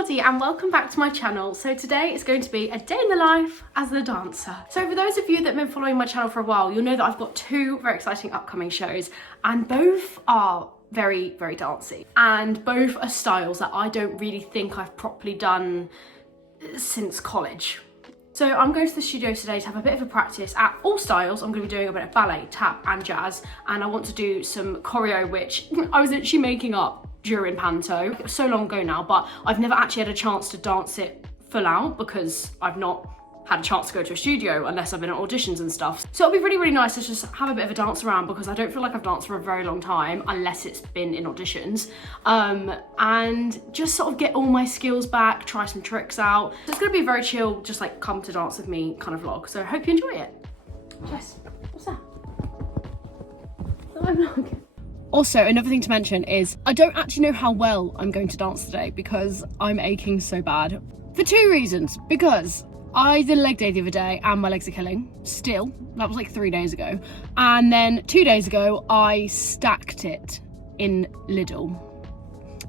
everybody and welcome back to my channel. So today is going to be a day in the life as a dancer. So for those of you that have been following my channel for a while, you'll know that I've got two very exciting upcoming shows and both are very, very dancey. And both are styles that I don't really think I've properly done since college. So I'm going to the studio today to have a bit of a practice at all styles. I'm going to be doing a bit of ballet, tap and jazz, and I want to do some choreo which I was actually making up during panto. It was so long ago now, but I've never actually had a chance to dance it full out because I've not had a chance to go to a studio unless I've been at auditions and stuff. So it'll be really, really nice to just have a bit of a dance around because I don't feel like I've danced for a very long time unless it's been in auditions. And just sort of get all my skills back, try some tricks out. So it's gonna be very chill, just like come to dance with me kind of vlog. So I hope you enjoy it. Jess, what's that? My vlog. Also, another thing to mention is I don't actually know how well I'm going to dance today because I'm aching so bad. For two reasons. Because I did a leg day the other day and my legs are killing. Still. That was like 3 days ago. And then 2 days ago, I stacked it in Lidl.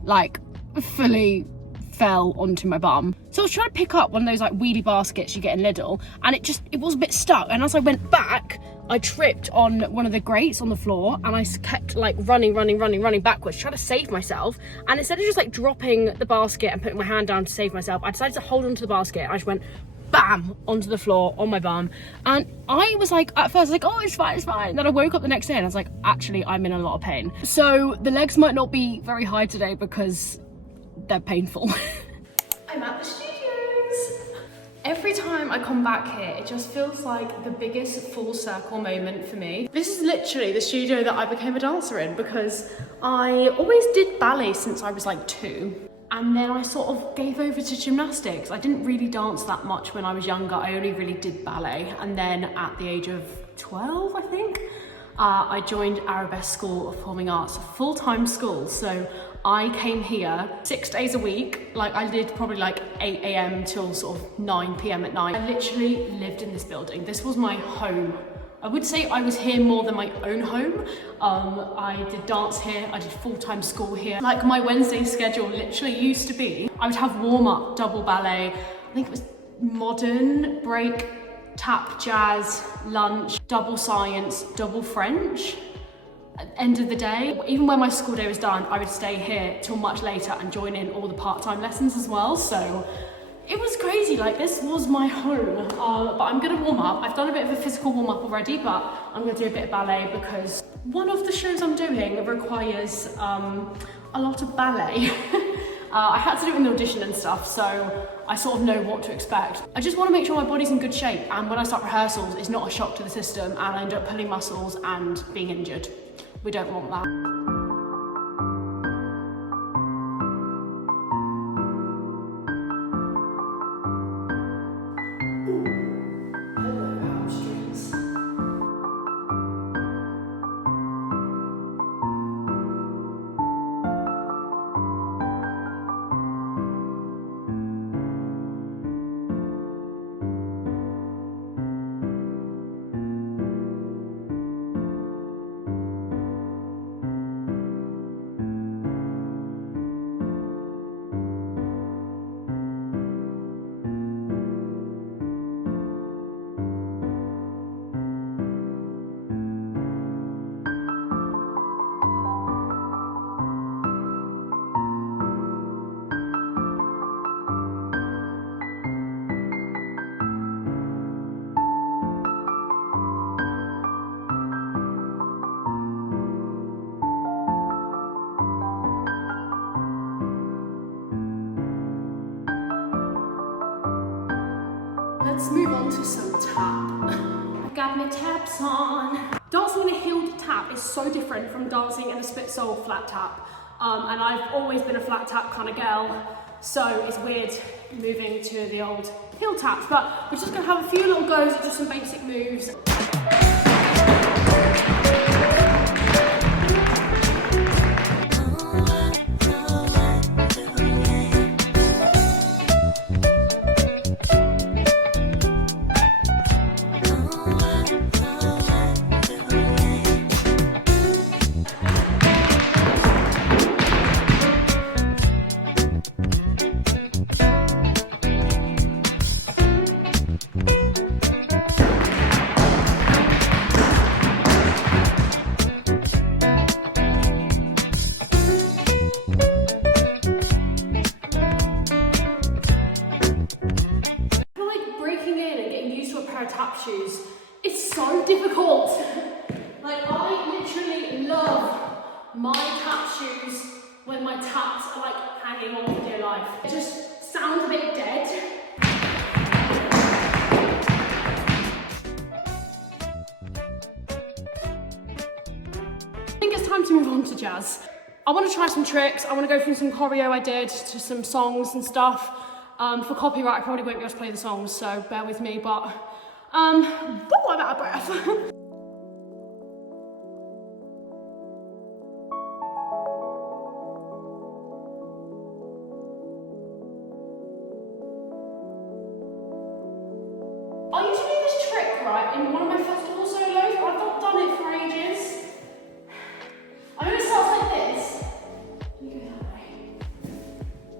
Like, fully fell onto my bum. So I was trying to pick up one of those like wheelie baskets you get in Lidl and it was a bit stuck. And as I went back, I tripped on one of the grates on the floor and I kept like running backwards, trying to save myself. And instead of just like dropping the basket and putting my hand down to save myself, I decided to hold onto the basket. I just went bam onto the floor on my bum. And I was like, at first like, oh, it's fine, it's fine. And then I woke up the next day and I was like, actually, I'm in a lot of pain. So the legs might not be very high today because they're painful. I'm at the studios. Every time I come back here, it just feels like the biggest full circle moment for me. This is literally the studio that I became a dancer in because I always did ballet since I was like 2. And then I sort of gave over to gymnastics. I didn't really dance that much when I was younger. I only really did ballet. And then at the age of 12, I think, I joined Arabesque School of Performing Arts, a full-time school. So I came here 6 days a week. Like I did probably like 8 a.m. till sort of 9 p.m. at night. I literally lived in this building. This was my home. I would say I was here more than my own home. I did dance here, I did full-time school here. Like my Wednesday schedule literally used to be, I would have warm-up, double ballet, I think it was modern, break, tap, jazz, lunch, double science, double French. At the end of the day, even when my school day was done, I would stay here till much later and join in all the part-time lessons as well. So it was crazy, like this was my home. But I'm gonna warm up. I've done a bit of a physical warm up already, but I'm gonna do a bit of ballet because one of the shows I'm doing requires a lot of ballet. I had to do it in the audition and stuff, so I sort of know what to expect. I just want to make sure my body's in good shape, and when I start rehearsals, it's not a shock to the system, and I end up pulling muscles and being injured. We don't want that. Let's move on to some tap. I've got my taps on. Dancing in a heeled tap is so different from dancing in a split sole flat tap. And I've always been a flat tap kind of girl, so it's weird moving to the old heel taps. But we're just gonna have a few little goes at just some basic moves. my tap shoes when my taps are like hanging on for dear life. It just sounds a bit dead. I think it's time to move on to jazz. I want to try some tricks. I want to go through some choreo I did to some songs and stuff. For copyright, I probably won't be able to play the songs, so bear with me, but I'm out of breath. I used to do this trick, right, in one of my festival solos, but I've not done it for ages. I know it sounds like this. Let me go that way.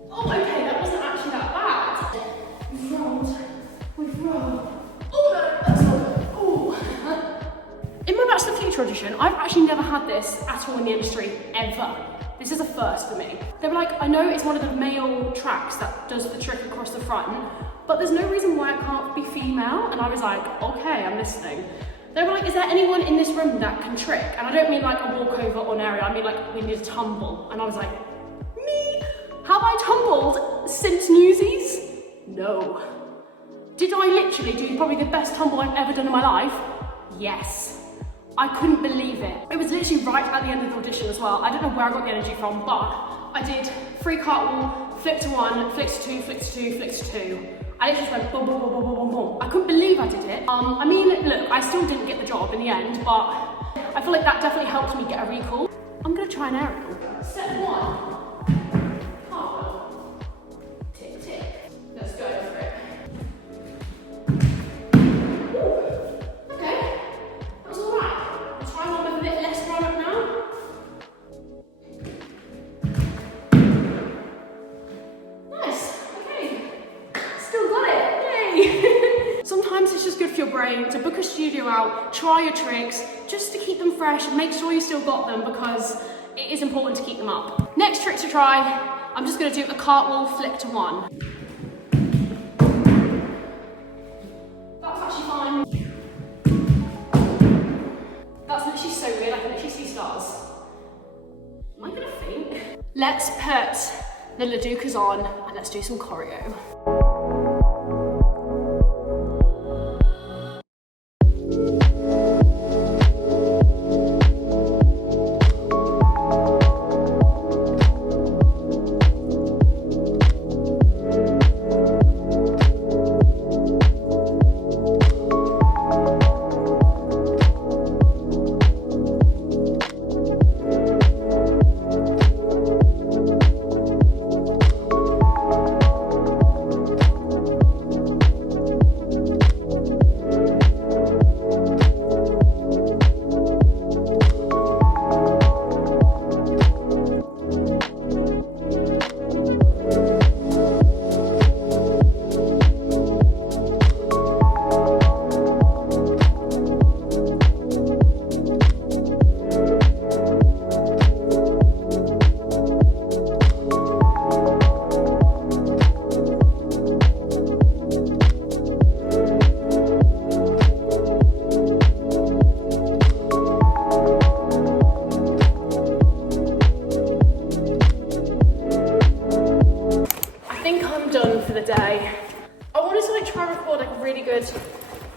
Oh, okay, that wasn't actually that bad. We've rolled. Oh no, that's not good. Oh. In my Back to the Future audition, I've actually never had this at all in the industry, ever. This is a first for me. They were like, I know it's one of the male tracks that does the trick across the front, but there's no reason why I can't be female. And I was like, okay, I'm listening. They were like, is there anyone in this room that can trick? And I don't mean like a walkover or an area, I mean like we need a tumble. And I was like, me? Have I tumbled since Newsies? No. Did I literally do probably the best tumble I've ever done in my life? Yes. I couldn't believe it. It was literally right at the end of the audition as well. I don't know where I got the energy from, but I did 3 cartwheel, flip to 1, flip to 2, flip to 2, flip to 2. And it just went boom, boom, boom, boom, boom, boom, boom. I couldn't believe I did it. I mean, look, I still didn't get the job in the end, but I feel like that definitely helped me get a recall. I'm gonna try an aerial. Step 1, cartwheel, tick, tick. Let's go for it. Ooh. Okay, that was all right. I'll try one with a bit less run up now. Sometimes it's just good for your brain to book a studio out, try your tricks, just to keep them fresh and make sure you still got them, because it is important to keep them up. Next trick to try, I'm just gonna do a cartwheel flip to 1. That was actually fine. That's literally so weird, I can literally see stars. Am I gonna faint? Let's put the Ladukas on and let's do some choreo.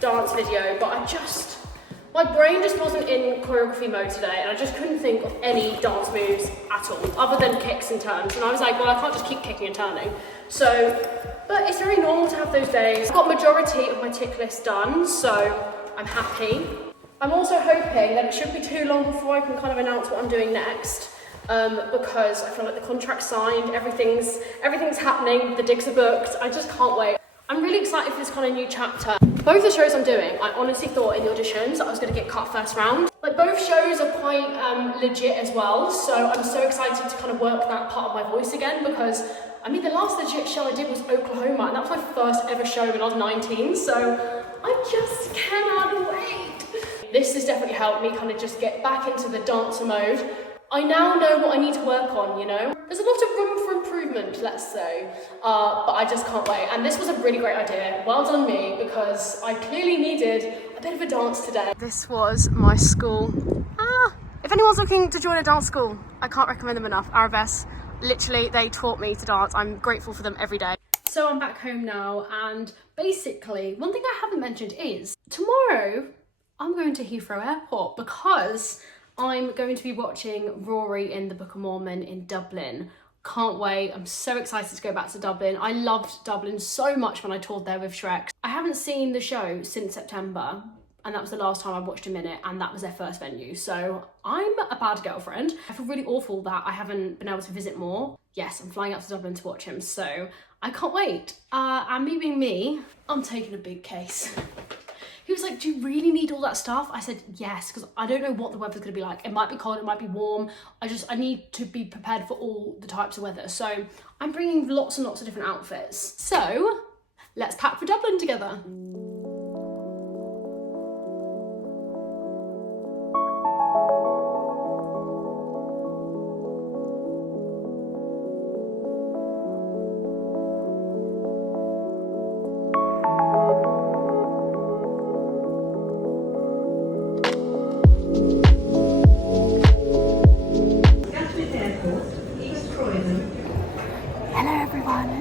Dance video, but my brain just wasn't in choreography mode today, and I just couldn't think of any dance moves at all, other than kicks and turns. And I was like, well, I can't just keep kicking and turning. So, but it's very normal to have those days. I've got majority of my tick list done, so I'm happy. I'm also hoping that it shouldn't be too long before I can kind of announce what I'm doing next, because I feel like the contract's signed, everything's happening, the digs are booked. I just can't wait. I'm really excited for this kind of new chapter. Both the shows I'm doing, I honestly thought in the auditions that I was going to get cut first round. Like, both shows are quite legit as well, so I'm so excited to kind of work that part of my voice again, because I mean, the last legit show I did was Oklahoma, and that was my first ever show when I was 19, so I just cannot wait. This has definitely helped me kind of just get back into the dancer mode. I now know what I need to work on, you know? There's a lot of room for improvement, let's say, but I just can't wait. And this was a really great idea. Well done me, because I clearly needed a bit of a dance today. This was my school If anyone's looking to join a dance school, I can't recommend them enough. Arabesque, literally, they taught me to dance. I'm grateful for them every day. So I'm back home now, and basically, one thing I haven't mentioned is tomorrow I'm going to Heathrow Airport because I'm going to be watching Rory in the Book of Mormon in Dublin. Can't wait. I'm so excited to go back to Dublin. I loved Dublin so much when I toured there with Shrek. I haven't seen the show since September, and that was the last time I watched him in it, and that was their first venue. So I'm a bad girlfriend. I feel really awful that I haven't been able to visit more. Yes, I'm flying out to Dublin to watch him, so I can't wait. And me being me, I'm taking a big case. He was like, do you really need all that stuff? I said, yes, because I don't know what the weather's gonna be like. It might be cold, it might be warm. I need to be prepared for all the types of weather. So I'm bringing lots and lots of different outfits. So let's pack for Dublin together.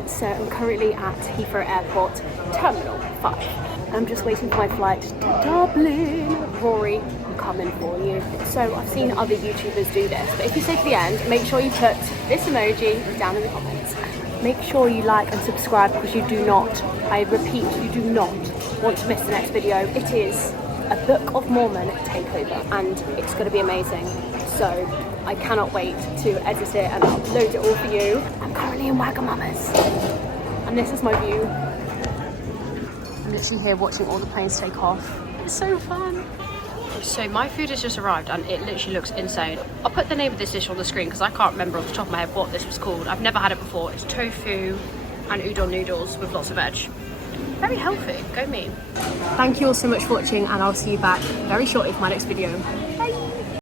So I'm currently at Heathrow Airport, Terminal 5. I'm just waiting for my flight to Dublin. Rory, I'm coming for you. So I've seen other YouTubers do this, but if you stay to the end, make sure you put this emoji down in the comments. Make sure you like and subscribe because you do not, I repeat, you do not want to miss the next video. It is a Book of Mormon takeover and it's going to be amazing. So I cannot wait to edit it and upload it all for you. I'm currently in WAGAMAMA's and this is my view. I'm literally here watching all the planes take off. It's so fun. So my food has just arrived and it literally looks insane. I'll put the name of this dish on the screen because I can't remember off the top of my head what this was called. I've never had it before. It's tofu and udon noodles with lots of veg. Very healthy, go me. Thank you all so much for watching and I'll see you back very shortly for my next video.